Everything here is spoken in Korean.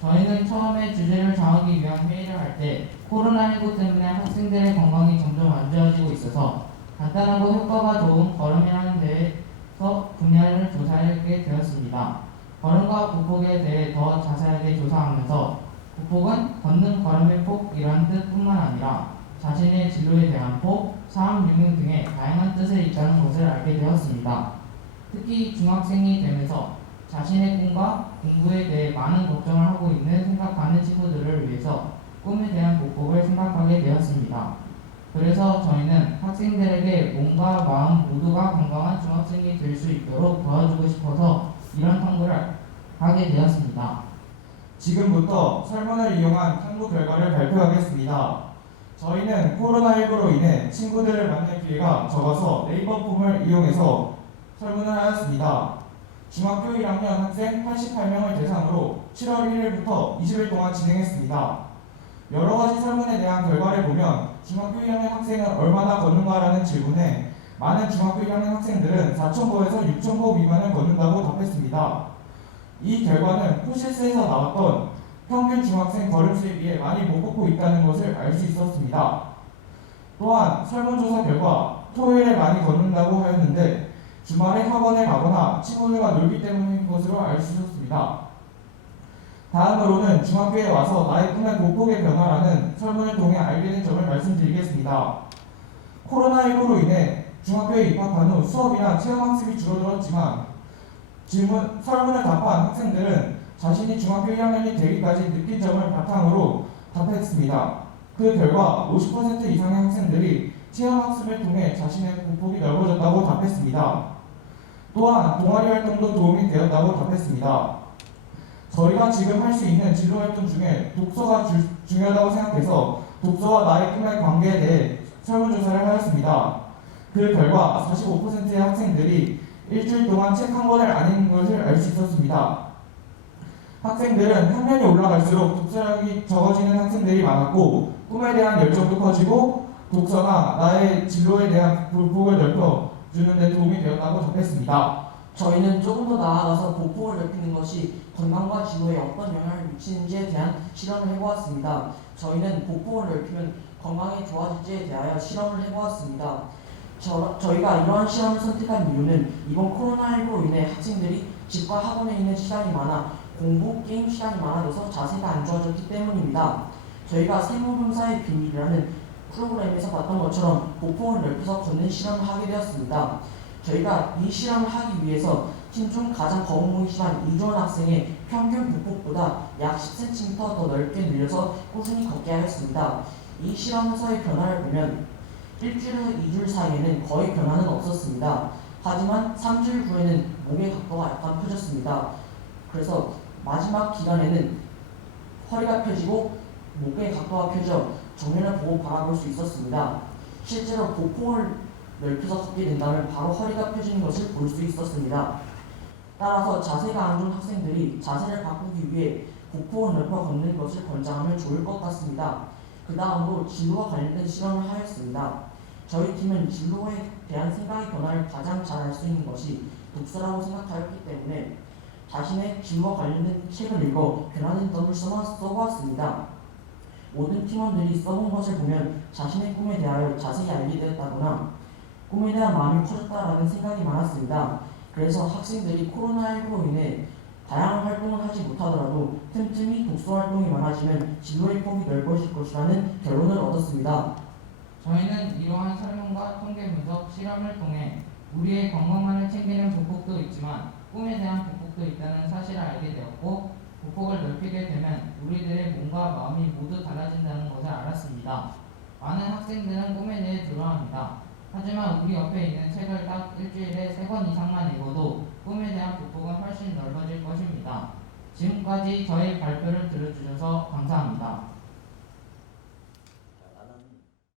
저희는 처음에 주제를 정하기 위한 회의를 할 때 코로나19 때문에 학생들의 건강이 점점 안 좋아지고 있어서 간단하고 효과가 좋은 걸음이라는 데에서 분야를 조사하게 되었습니다. 걸음과 북폭에 대해 더 자세하게 조사하면서 북폭은 걷는 걸음의 폭이라는 뜻뿐만 아니라 자신의 진로에 대한 폭, 사업 유무 등의 다양한 뜻을 있다는 것을 알게 되었습니다. 특히 중학생이 되면서 자신의 꿈과 공부에 대해 많은 걱정을 하고 있는 생각하는 친구들을 위해서 꿈에 대한 복복을 생각하게 되었습니다. 그래서 저희는 학생들에게 몸과 마음 모두가 건강한 중학생이 될 수 있도록 도와주고 싶어서 이런 탐구를 하게 되었습니다. 지금부터 설문을 이용한 탐구 결과를 발표하겠습니다. 저희는 코로나19로 인해 친구들을 만날 기회가 적어서 네이버 폼을 이용해서 설문을 하였습니다. 중학교 1학년 학생 88명을 대상으로 7월 1일부터 20일 동안 진행했습니다. 여러 가지 설문에 대한 결과를 보면 중학교 1학년 학생은 얼마나 걷는가라는 질문에 많은 중학교 1학년 학생들은 4,000보에서 6,000보 미만을 걷는다고 답했습니다. 이 결과는 호실스에서 나왔던 평균 중학생 걸음수에 비해 많이 못 걷고 있다는 것을 알 수 있었습니다. 또한 설문조사 결과 토요일에 많이 걷는다고 하였는데 주말에 학원에 가거나 친구들과 놀기 때문인 것으로 알 수 있었습니다. 다음으로는 중학교에 와서 나의 꿈의 보폭의 변화라는 설문을 통해 알게 된 점을 말씀드리겠습니다. 코로나19로 인해 중학교에 입학한 후 수업이나 체험학습이 줄어들었지만 설문을 답한 학생들은 자신이 중학교 1학년이 되기까지 느낀 점을 바탕으로 답했습니다. 그 결과 50% 이상의 학생들이 체험학습을 통해 자신의 보폭이 넓어졌다고 답했습니다. 또한 동아리 활동도 도움이 되었다고 답했습니다. 저희가 지금 할 수 있는 진로 활동 중에 독서가 중요하다고 생각해서 독서와 나의 꿈의 관계에 대해 설문조사를 하였습니다. 그 결과 45%의 학생들이 일주일 동안 책 한 권을 안 읽는 것을 알 수 있었습니다. 학생들은 학년이 올라갈수록 독서량이 적어지는 학생들이 많았고 꿈에 대한 열정도 커지고 독서가 나의 진로에 대한 보폭을 넓혀주는 데 도움이 되었다고 답했습니다. 저희는 조금 더 나아가서 보폭을 넓히는 것이 건강과 진로에 어떤 영향을 미치는지에 대한 실험을 해보았습니다. 저희는 보폭을 넓히면 건강이 좋아질지에 대하여 실험을 해보았습니다. 저희가 이러한 실험을 선택한 이유는 이번 코로나19로 인해 학생들이 집과 학원에 있는 시간이 많아 공부, 게임 시간이 많아져서 자세가 안 좋아졌기 때문입니다. 저희가 세모병사의 비밀이라는 프로그램에서 봤던 것처럼 보폭을 넓혀서 걷는 실험을 하게 되었습니다. 저희가 이 실험을 하기 위해서 팀 중 가장 거북목이 심한 이주원 학생의 평균 보폭보다 약 10cm 더 넓게 늘려서 꾸준히 걷게 하였습니다. 이 실험에서의 변화를 보면 일주일에서 2주일 사이에는 거의 변화는 없었습니다. 하지만 3주일 후에는 목의 각도가 약간 펴졌습니다. 그래서 마지막 기간에는 허리가 펴지고 목의 각도가 펴져 정면을 보고 바라볼 수 있었습니다. 실제로 보폭을 넓혀서 걷게 된다면 바로 허리가 펴지는 것을 볼 수 있었습니다. 따라서 자세가 안 좋은 학생들이 자세를 바꾸기 위해 보폭을 넓혀 걷는 것을 권장하면 좋을 것 같습니다. 그 다음으로 진로와 관련된 실험을 하였습니다. 저희 팀은 진로에 대한 생각의 변화를 가장 잘 알 수 있는 것이 독서라고 생각하였기 때문에 자신의 진로와 관련된 책을 읽어 변화된 점을 써보았습니다. 모든 팀원들이 써본 것을 보면 자신의 꿈에 대하여 자세히 알게 되었다거나 꿈에 대한 마음이 커졌다라는 생각이 많았습니다. 그래서 학생들이 코로나19로 인해 다양한 활동을 하지 못하더라도 틈틈이 독서 활동이 많아지면 진로의 폭이 넓어질 것이라는 결론을 얻었습니다. 저희는 이러한 설문과 통계 분석, 실험을 통해 우리의 건강만을 챙기는 보폭도 있지만 꿈에 대한 보폭도 있다는 사실을 알게 되었고 보폭을 넓히게 되면 우리들의 몸과 마음이 모두 달라진다는 것을 알았습니다. 많은 학생들은 꿈에 대해 두려워합니다. 하지만 우리 옆에 있는 책을 딱 일주일에 3권 이상만 읽어도 꿈에 대한 보폭은 훨씬 넓어질 것입니다. 지금까지 저희 발표를 들어주셔서 감사합니다.